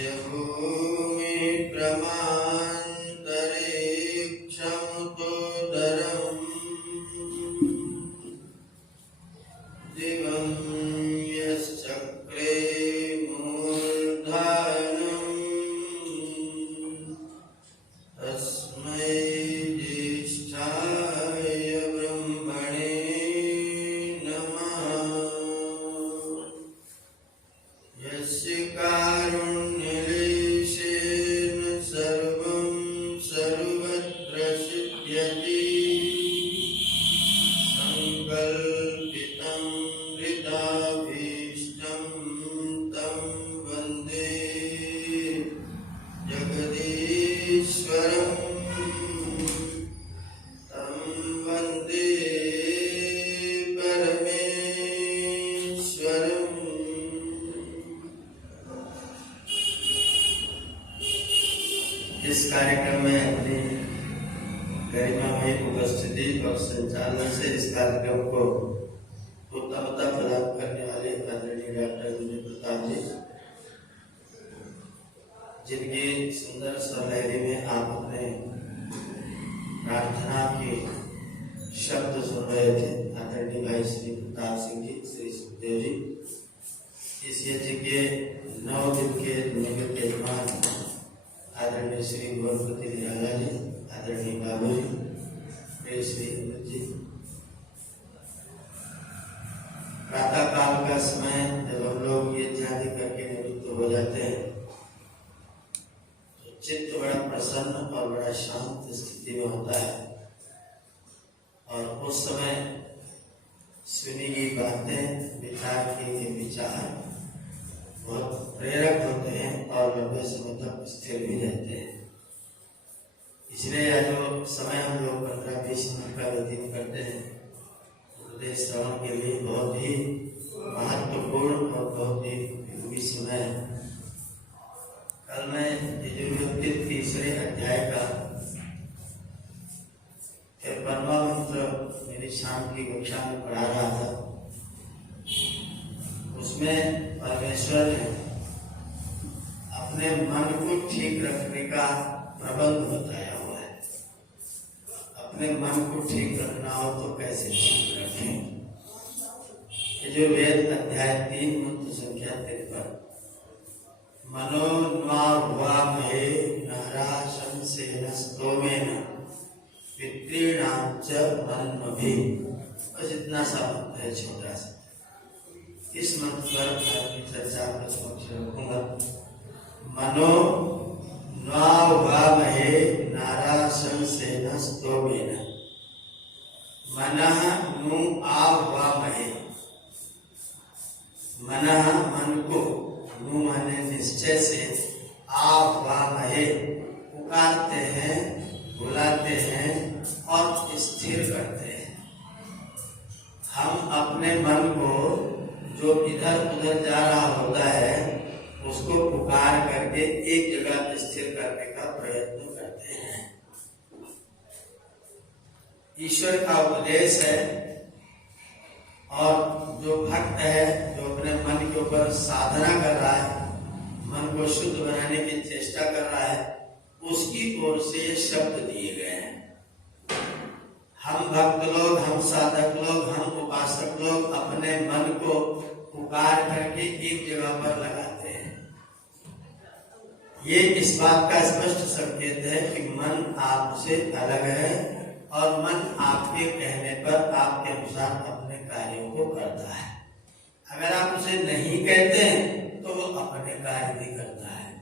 यस्य भूमिप्रमान्तरिक्षमुतोदरम् दिवं यश्चक्रे मूर्धन्यम् तस्मै ज्येष्ठाय ब्रह्मणे नमः। यस्य कारुण्यलेशेन सर्वं सर्वत्र सिद्ध्यति संकल्पितं हृदाभीष्टं तं वन्दे जगदीश्वरम् तं वन्दे परमेश्वरम्। इस कार्यक्रम में अपनी गरिमामयी उपस्थिति और संचालन से इस कार्यक्रम को उत्तमता प्रदान करने वाले आदरणीय डॉक्टर विजय प्रताप जी, जिनकी सुंदर स्वलहरी में आप अपने प्रार्थना के शब्द सुन रहे थे, आदरणीय भाई श्री प्रताप सिंह जी, श्री सुखदेव जी, इस यज्ञ के 9 दिन के निमित्त यजमान आदरणीय श्री गोरपति निराला जी, आदरणीय बाबू जी, प्रिय श्री अमित जी। प्रातः काल का समय जब हम लोग ये ध्यान करके निवृत्त हो जाते हैं तो चित्त बड़ा प्रसन्न और बड़ा शांत स्थिति में होता है, और उस समय सुनी गई बातें, विचार किए गए विचार बहुत प्रेरक होते हैं और लंबे समय तक स्थिर भी रहते हैं। इसलिए यह जो समय हम लोग 15-20 मिनट का व्यतीत करते हैं उपदेश श्रवण के लिए बहुत ही महत्वपूर्ण और बहुत ही उपयोगी समय है। कल मैं यजुर्वेद 3 अध्याय का 53वां मंत्र मेरी शाम की कक्षा में पढ़ा रहा था। उसमें परमेश्वर ने अपने मन को ठीक रखने का प्रबंध बताया हुआ है। अपने मन को ठीक रखना हो तो कैसे ठीक रखें। ये जो वेद अध्याय 3 मंत्र संख्या 53, मनोन्वामहे नाराशंसेन स्तोमेन पितॄणां च मन्मभि। बस इतना सा मंत्र है, छोटा सा। इस मंत्र पर अपनी चर्चा को समक्ष रखूंगा। मनो न्वामहे नाराशंसेन स्तोमेन। मनः नु आवामहे। मनः मन को, नु माने निश्चय से, आवामहे पुकारते हैं, बुलाते हैं और स्थिर करते हैं। हम अपने मन को जो इधर उधर जा रहा होता है उसको पुकार करके एक जगह स्थिर करने का प्रयत्न करते हैं। ईश्वर का उपदेश है, और जो भक्त है, जो अपने मन के ऊपर साधना कर रहा है, मन को शुद्ध बनाने की चेष्टा कर रहा है, उसकी ओर से ये शब्द दिए गए हैं। हम भक्त लोग, हम साधक लोग, हम उपासक लोग अपने मन को पुकार करके एक जगह पर लगाते हैं। ये इस बात का स्पष्ट संकेत है कि मन आपसे अलग है और मन आपके कहने पर आपके अनुसार अपने कार्यों को करता है। अगर आप उसे नहीं कहते हैं तो वो अपने कार्य भी करता है।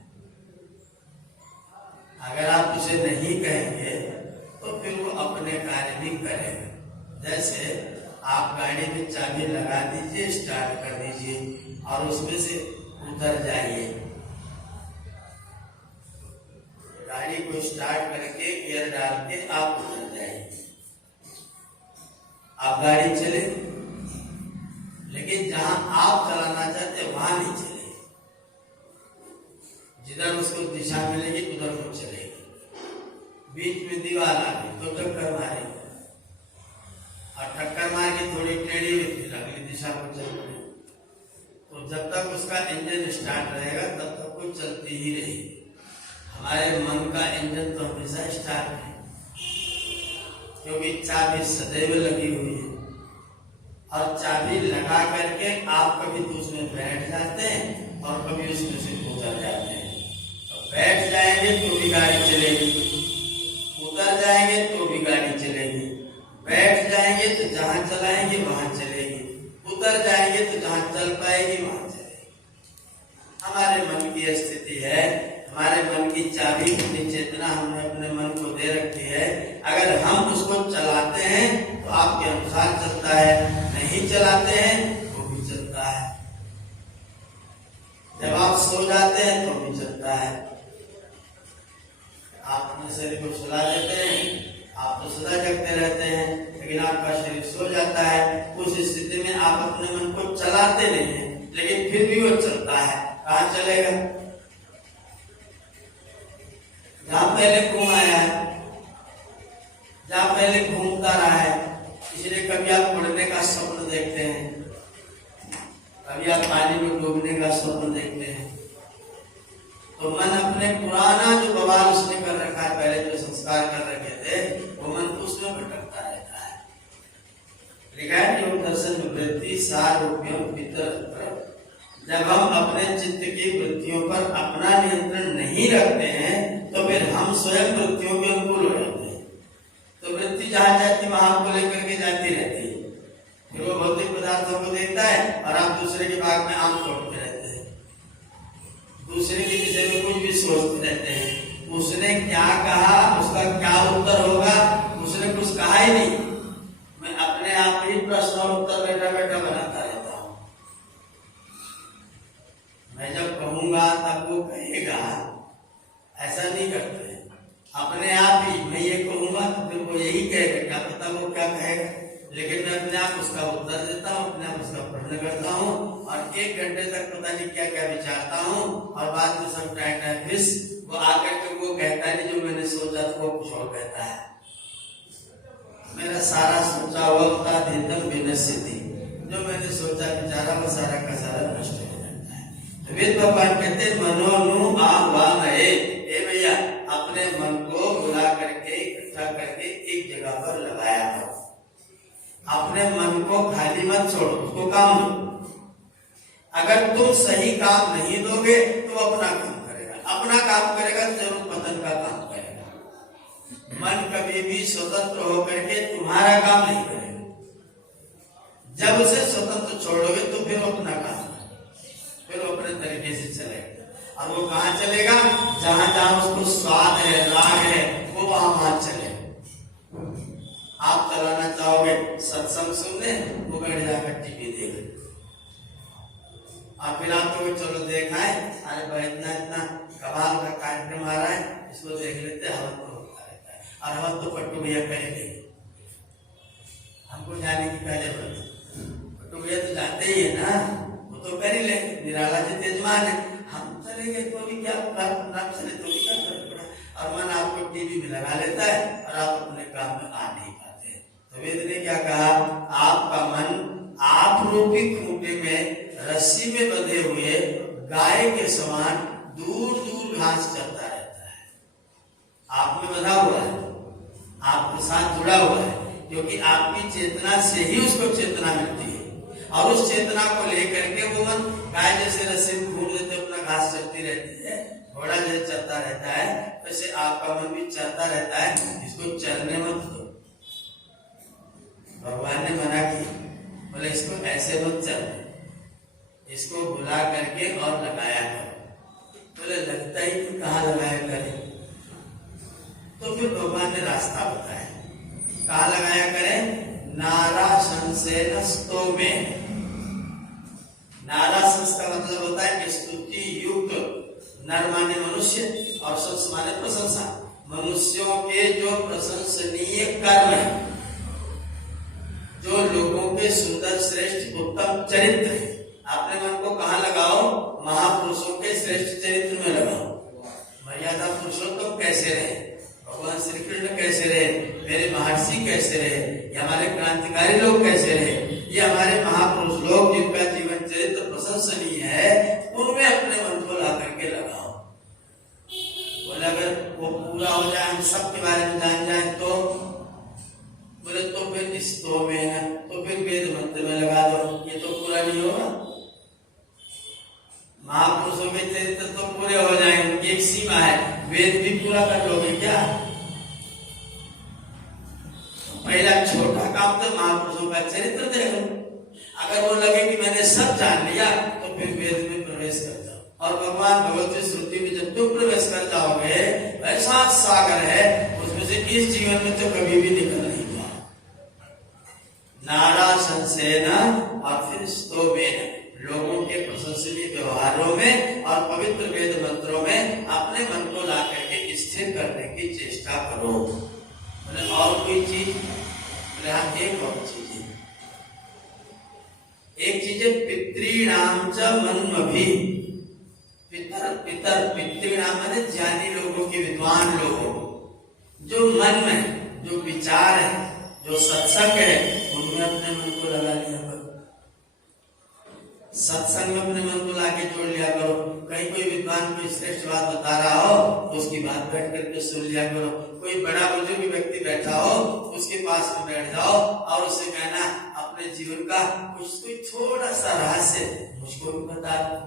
अगर आप उसे नहीं कहेंगे तो फिर वो अपने कार्य भी करेगा। जैसे आप गाड़ी में चाबी लगा दीजिए, स्टार्ट कर दीजिए और उसमें से उतर जाइए। गाड़ी को स्टार्ट करके गियर डाल के आप उतर जाइए, आप गाड़ी चले। लेकिन जहां आप चलाना चाहते वहां नहीं चले। जिधर उसको दिशा मिलेगी उधर वो चलेगी। बीच में दीवार आ गई तो टक्कर मारेगी, और टक्कर मार के थोड़ी टेढ़ी हुई फिर अगली दिशा को चल पड़ेगी। तो जब तक उसका इंजन स्टार्ट रहेगा तब तक वो चलती ही हमारे मन का इंजन तो हमेशा स्टार्ट है, क्योंकि चाबी सदैव लगी हुई है और चाबी लगा करके आप कभी तो उसमें बैठ जाते हैं और कभी उसमें से उतर जाते हैं। तो बैठ जाएंगे तो भी गाड़ी चलेगी, उतर जाएंगे तो भी गाड़ी चलेगी। बैठ जाएंगे तो जहां चलाएंगे वहां चलेगी, उतर जाएंगे तो जहां चल पाएगी वहां चलेगी। हमारे मन की स्थिति है, हमारे मन की चाबी अपनी चेतना हमने अपने मन को दे रखी है। अगर हम उसको चलाते हैं तो आपके अनुसार चलता है, नहीं चलाते हैं तो भी चलता है। जब आप सो जाते हैं तो भी चलता है। आप अपने शरीर को सुला देते हैं, आप तो सदा जगते रहते हैं, लेकिन आपका शरीर सो जाता है। उस स्थिति में आप अपने मन को चलाते नहीं हैं, लेकिन फिर भी वो चलता है। कहाँ चलेगा? जहां पहले घूम आया है, जहां पहले घूमता रहा है। इसलिए कभी आप उड़ने का स्वप्न देखते हैं, कभी आप पानी में डूबने का स्वप्न देखते हैं, तो मन अपने पुराना जो बवाल उसने कर रखा है, पहले जो संस्कार कर रखे थे, वो मन उसमें भटकता रहता है। लिखा है योग दर्शन में वृत्ति सार रूपियों भीतर। जब हम अपने चित्त की वृत्तियों पर अपना नियंत्रण नहीं रखते हैं तो फिर हम स्वयं वृत्तियों के अनुकूल हो जाते हैं। तो वृत्ति जहां जाती वहां को लेकर के जाती रहती है, फिर वो भौतिक पदार्थों को देखता है और आप दूसरे के बाग में आम तोड़ते रहते हैं, दूसरे के विषय में कुछ भी सोचते रहते हैं। उसने क्या कहा, उसका क्या उत्तर होगा, उसने कुछ कहा ही नहीं। मैं अपने आप ही प्रश्न और उत्तर बैठा बैठा बनाता रहता हूँ। मैं जब कहूंगा तब वो कहेगा, ऐसा नहीं करते हैं। अपने आप ही मैं ये कहूंगा तो फिर वो यही कहेगा, क्या पता वो क्या कहेगा, लेकिन मैं अपने आप उसका उत्तर देता हूँ, अपने आप उसका प्रश्न करता हूँ और 1 घंटे तक पता नहीं क्या क्या विचारता हूँ और बाद में सब फिर वो आकर के वो कहता है जो मैंने सोचा था वो कुछ और कहता है। मेरा सारा सोचा हुआ होता धीतम विनश्यति, जो मैंने सोचा विचारा वो सारा का सारा नष्ट हो जाता है। वेद भगवान कहते मनोनु आह्वानये, ए भैया अपने मन को बुला करके इकट्ठा करके एक जगह पर लगाया करो। अपने मन को खाली मत छोड़ो, उसको काम दो। अगर तुम सही काम नहीं दोगे तो अपना काम करेगा, अपना काम करेगा जरूर पतन का काम करेगा। मन कभी भी स्वतंत्र होकर के तुम्हारा काम नहीं करेगा। जब उसे स्वतंत्र छोड़ोगे तो फिर अपना काम, फिर वो अपने तरीके से चलेगा। और वो कहाँ चलेगा? जहां जहां उसको स्वाद है, राग है, वो वहां चलेगा। आप चलाना चाहोगे सत्संग सुनने, वो बैठ जाकर टीवी देख, और फिर आप तो चलो देखा है, अरे भाई इतना इतना कमाल का कार्यक्रम आ रहा है, इसको देख लेते हैं। हवन तो होता रहता है और हवन तो पट्टू भैया करेंगे, हमको जाने की क्या जरूरत है? पट्टू भैया तो जाते ही है ना, वो तो कर ही ले, निराला जी तेजमान है। हम चलेंगे तो भी क्या, ना चले तो भी क्या फर्क पड़ा। और मन आपको टीवी में लगा लेता है और आप अपने काम में आ नहीं पाते। तो वेद ने क्या कहा? आपका मन आप रूपी खूंटे में रस्सी में बंधे हुए गाय के समान दूर दूर घास चलता रहता है। आप में बंधा हुआ है, आपके साथ जुड़ा हुआ है, क्योंकि आपकी चेतना से ही उसको चेतना मिलती है। और उस चेतना को लेकर के वो मन गाय जैसे रस्सी में घूम लेते अपना घास चलती रहती है, घोड़ा जैसे चलता रहता है, वैसे आपका मन भी चलता रहता है। इसको चलने मत दो। भगवान ने मना किया, बोले इसको ऐसे मत चल, इसको बुला करके और लगाया करो। बोले लगता ही तो कहाँ लगाया करें? तो फिर भगवान ने रास्ता बताया, कहाँ लगाया करें? नाराशंसेनस्तो में। नाराशंस का मतलब होता है कि स्तुति युक्त, नर माने मनुष्य और शंस माने प्रशंसा। मनुष्यों के जो प्रशंसनीय कर्म है, जो लोगों के सुंदर श्रेष्ठ उत्तम चरित्र है, अपने मन को कहाँ लगाओ? महापुरुषों के श्रेष्ठ चरित्र में लगाओ। मर्यादा पुरुषोत्तम कैसे रहे, भगवान श्री कृष्ण कैसे रहे, मेरे महर्षि कैसे रहे, ये हमारे क्रांतिकारी लोग कैसे रहे, ये हमारे महापुरुष लोग जिनका जीवन चरित्र प्रशंसनीय है, उनमें अपने मन को ला करके लगाओ। बोले अगर हम सबके बारे में जान जाए तो बोले तो फिर इस तो में है तो फिर वेद मंत्र में लगा दो, ये तो पूरा नहीं होगा। महापुरुषों के चरित्र तो पूरे हो जाएंगे, उनकी एक सीमा है, वेद भी पूरा कर लोगे क्या? पहला छोटा काम तो महापुरुषों का चरित्र देखो, अगर वो लगे कि मैंने सब जान लिया तो फिर वेद में प्रवेश कर जाओ। और भगवान भगवती श्रुति में जब तुम प्रवेश कर जाओगे, ऐसा सागर है उसमें से इस जीवन में तो कभी भी निकल नहीं पाओ। नारा संसेना और फिर स्तोमेन, लोगों के प्रशंसनीय व्यवहारों में और पवित्र वेद मंत्रों में अपने मन को ला करके स्थिर करने की चेष्टा करो। और कोई चीज, एक और चीज है, एक चीज है पितृणाम च मन्मभि। पितृणाम माने ज्ञानी लोगों के, विद्वान लोगों, जो मन में जो विचार है, जो सत्संग है, उनमें अपने मन को लगा लिया करो। सत्संग में अपने मन को लाके जोड़ लिया करो। कहीं कोई विद्वान कोई श्रेष्ठ बात बता रहा हो, उसकी बात बैठ करके सुन लिया करो। कोई बड़ा बुजुर्ग व्यक्ति बैठा हो, उसके पास में बैठ जाओ और उसे कहना अपने जीवन का कुछ कोई थोड़ा सा रहस्य मुझको भी बता दो।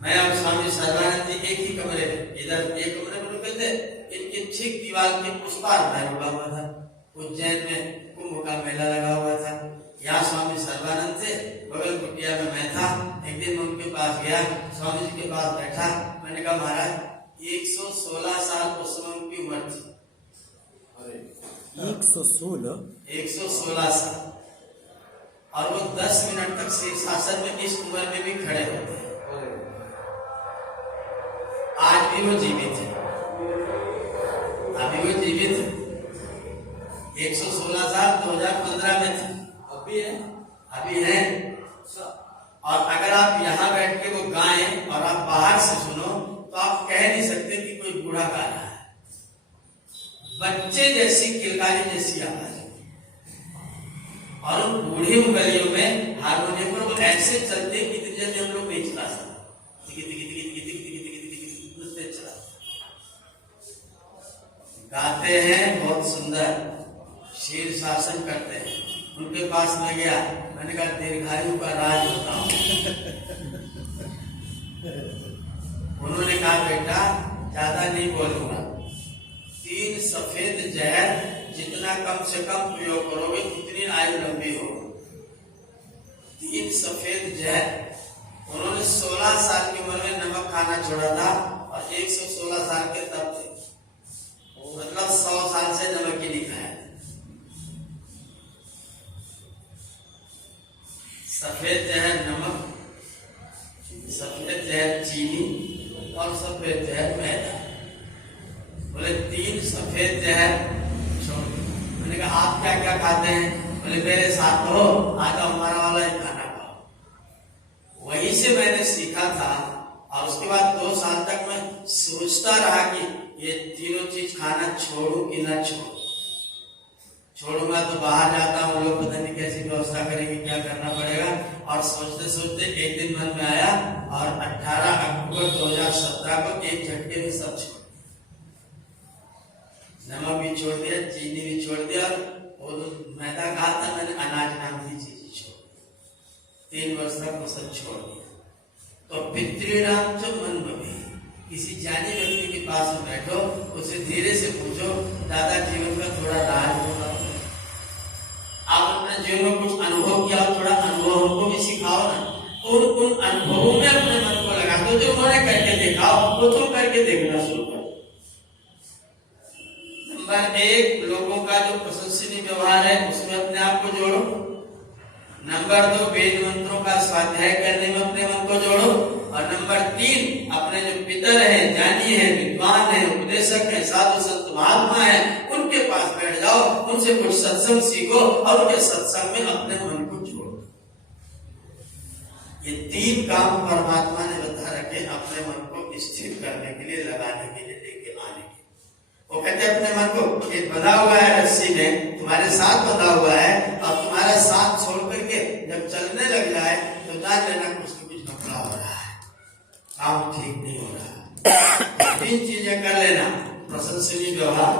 मैं और स्वामी सर्वानंद जी एक ही कमरे में, इधर एक कमरे में रुके थे, इनके ठीक दीवार के उस पार मैं रुका हुआ था। उज्जैन में कुंभ का मेला लगा हुआ था, यहाँ स्वामी सर्वानंद थे, बगल कुटिया में मैं था। एक दिन मैं उनके पास गया, स्वामी जी के पास बैठा, मैंने कहा महाराज 116 साल उस समय उनकी उम्र थी। 116 साल, और वो 10 मिनट तक शीर्षासन में इस उम्र में भी खड़े होते हैं। आज भी वो जीवित है, अभी वो जीवित है। 116 साल 2015 में थे, अभी है। और अगर आप यहाँ बैठ के वो गाएं और आप बाहर से सुनो तो आप कह नहीं सकते कि कोई बूढ़ा गा रहा है। बच्चे जैसी, किलकारी जैसी आवाज है। और उन बूढ़ी गलियों में हारमोनियम पर वो ऐसे चलते कि इतनी जल्दी हम लोग नहीं चला सकते। गाते हैं बहुत सुंदर, शीर्षासन करते हैं। उनके पास में गया, मैंने कहा दीर्घायु का राज बताओ। उन्होंने कहा बेटा ज्यादा नहीं बोलूंगा, 3 सफेद जहर जितना कम से कम प्रयोग करोगे उतनी आयु लंबी होगी। 3 सफेद जहर। उन्होंने 16 साल की उम्र में नमक खाना छोड़ा था और 116 साल के तब थे, मतलब 100 साल से नमक ही नहीं खाया। सफेद जहर नमक, सफेद जहर चीनी और सफेद जहर मैदा। बोले 3 सफेद जहर छोड़। मैंने कहा आप क्या क्या खाते हैं? बोले मेरे साथ हो, आज हमारा वाला ही खाना खाओ। वहीं से मैंने सीखा था और उसके बाद 2 साल तक मैं सोचता रहा कि ये तीनों चीज खाना छोड़ू कि ना छोड़ू। छोड़ूंगा तो बाहर जाता हूँ, लोग पता नहीं कैसी व्यवस्था करेंगे, क्या करना पड़ेगा। और सोचते सोचते एक दिन मन में आया और 18 अक्टूबर 2017 को एक झटके में सब छोड़ दिया। नमक भी छोड़ दिया, चीनी भी छोड़ दिया, और मैदा कहा था मैंने, अनाज नाम की चीज छोड़ दी। 3 वर्ष तक वो सब छोड़ दिया। तो पितृणाम च मन्मभि, किसी ज्ञानी व्यक्ति के पास में बैठो, उसे धीरे से पूछो दादा जीवन का थोड़ा राज होगा। आप अपने जीवन में कुछ अनुभव किया, थोड़ा अनुभव हमको भी सिखाओ ना। उन अनुभवों में अपने मन को लगा दो, जो उन्होंने करके दिखाओ वो तुम करके देखना शुरू करो। नंबर 1, लोगों का जो प्रशंसनीय व्यवहार है उसमें अपने आप को जोड़ो। नंबर 2, वेद मंत्रों का स्वाध्याय करने में अपने मन को जोड़ो। और नंबर 3, अपने जो पितर हैं, ज्ञानी हैं, विद्वान हैं, उपदेशक हैं, साधु संत महात्मा हैं, उनके पास बैठ जाओ, उनसे कुछ सत्संग सीखो और उनके सत्संग में अपने मन को जोड़ो। ये 3 काम परमात्मा ने बता रखे अपने मन को स्थिर करने के लिए, लगाने के लिए, लेके आने के। वो कहते अपने मन को एक बंधा हुआ है रस्सी में, तुम्हारे साथ बंधा हुआ है, और तुम्हारा साथ छोड़ करके जब चलने लग जाए तो जान लेना कुछ न कुछ घपला हो रहा है, काम ठीक नहीं हो रहा। 3 चीजें कर लेना, प्रशंसनीय व्यवहार,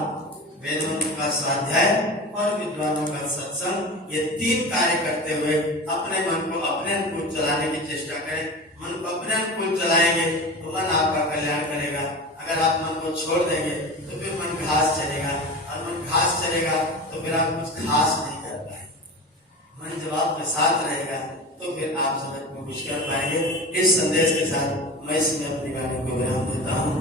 वेद मंत्र का स्वाध्याय और विद्वानों का सत्संग, ये 3 कार्य करते हुए अपने मन को अपने अनुकूल चलाने की चेष्टा करें। मन को अपने अनुकूल चलाएंगे तो मन आपका कल्याण करेगा। अगर आप मन को छोड़ देंगे तो फिर मन घास चलेगा, और मन घास चलेगा तो फिर आप कुछ खास नहीं कर पाएंगे। मन जब आपके साथ रहेगा तो फिर आप जगत में कुछ कर पाएंगे। इस संदेश के साथ मैं इसमें अपनी वाणी को विराम देता हूँ।